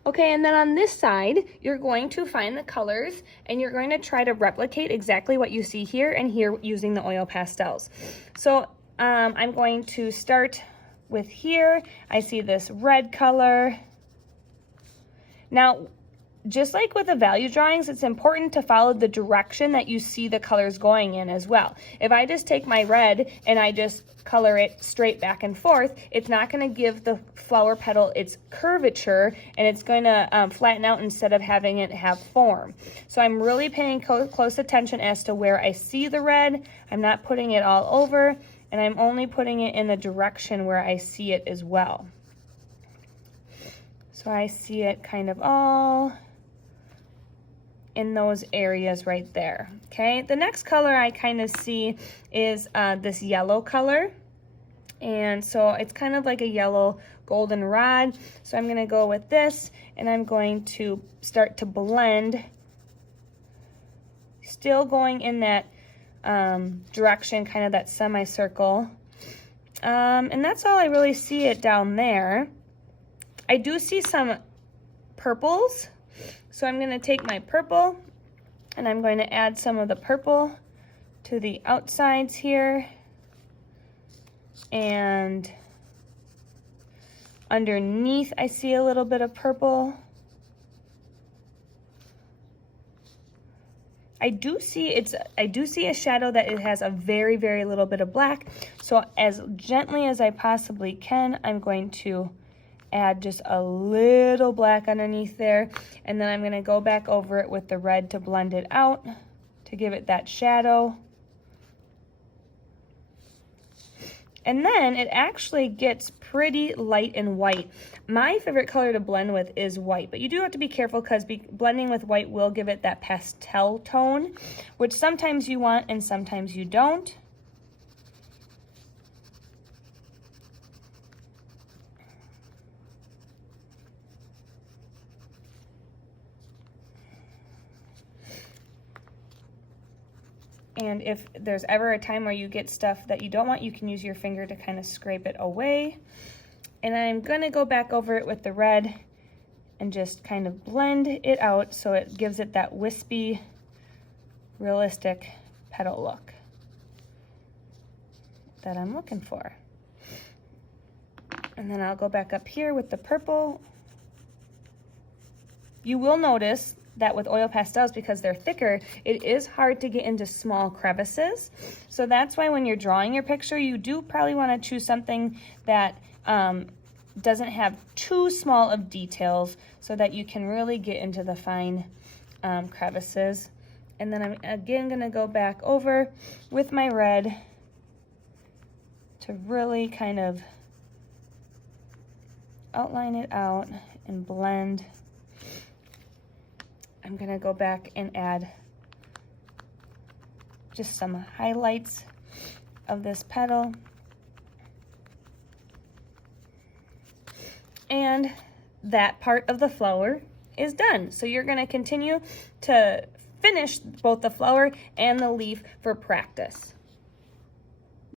Okay, and then on this side, you're going to find the colors and you're going to try to replicate exactly what you see here and here using the oil pastels. So I'm going to start with here. I see this red color. Now, just like with the value drawings, it's important to follow the direction that you see the colors going in as well. If I just take my red and I just color it straight back and forth, it's not going to give the flower petal its curvature, and it's going to flatten out instead of having it have form. So I'm really paying close attention as to where I see the red. I'm not putting it all over, and I'm only putting it in the direction where I see it as well. So I see it kind of all in those areas right there, okay? The next color I kind of see is this yellow color. And so it's kind of like a yellow goldenrod. So I'm gonna go with this and I'm going to start to blend, still going in that direction, kind of that semicircle. And that's all I really see it down there. I do see some purples. So I'm going to take my purple and I'm going to add some of the purple to the outsides here. And underneath I see a little bit of purple. I do see a shadow that it has a very, very little bit of black. So as gently as I possibly can, I'm going to add just a little black underneath there, and then I'm going to go back over it with the red to blend it out, to give it that shadow. And then it actually gets pretty light and white. My favorite color to blend with is white, but you do have to be careful because blending with white will give it that pastel tone, which sometimes you want and sometimes you don't. And if there's ever a time where you get stuff that you don't want, you can use your finger to kind of scrape it away. And I'm gonna go back over it with the red and just kind of blend it out so it gives it that wispy, realistic petal look that I'm looking for. And then I'll go back up here with the purple. You will notice that with oil pastels, because they're thicker, it is hard to get into small crevices. So that's why when you're drawing your picture, you do probably want to choose something that doesn't have too small of details so that you can really get into the fine crevices. And then I'm again going to go back over with my red to really kind of outline it out and blend. I'm gonna go back and add just some highlights of this petal. And that part of the flower is done. So you're gonna continue to finish both the flower and the leaf for practice.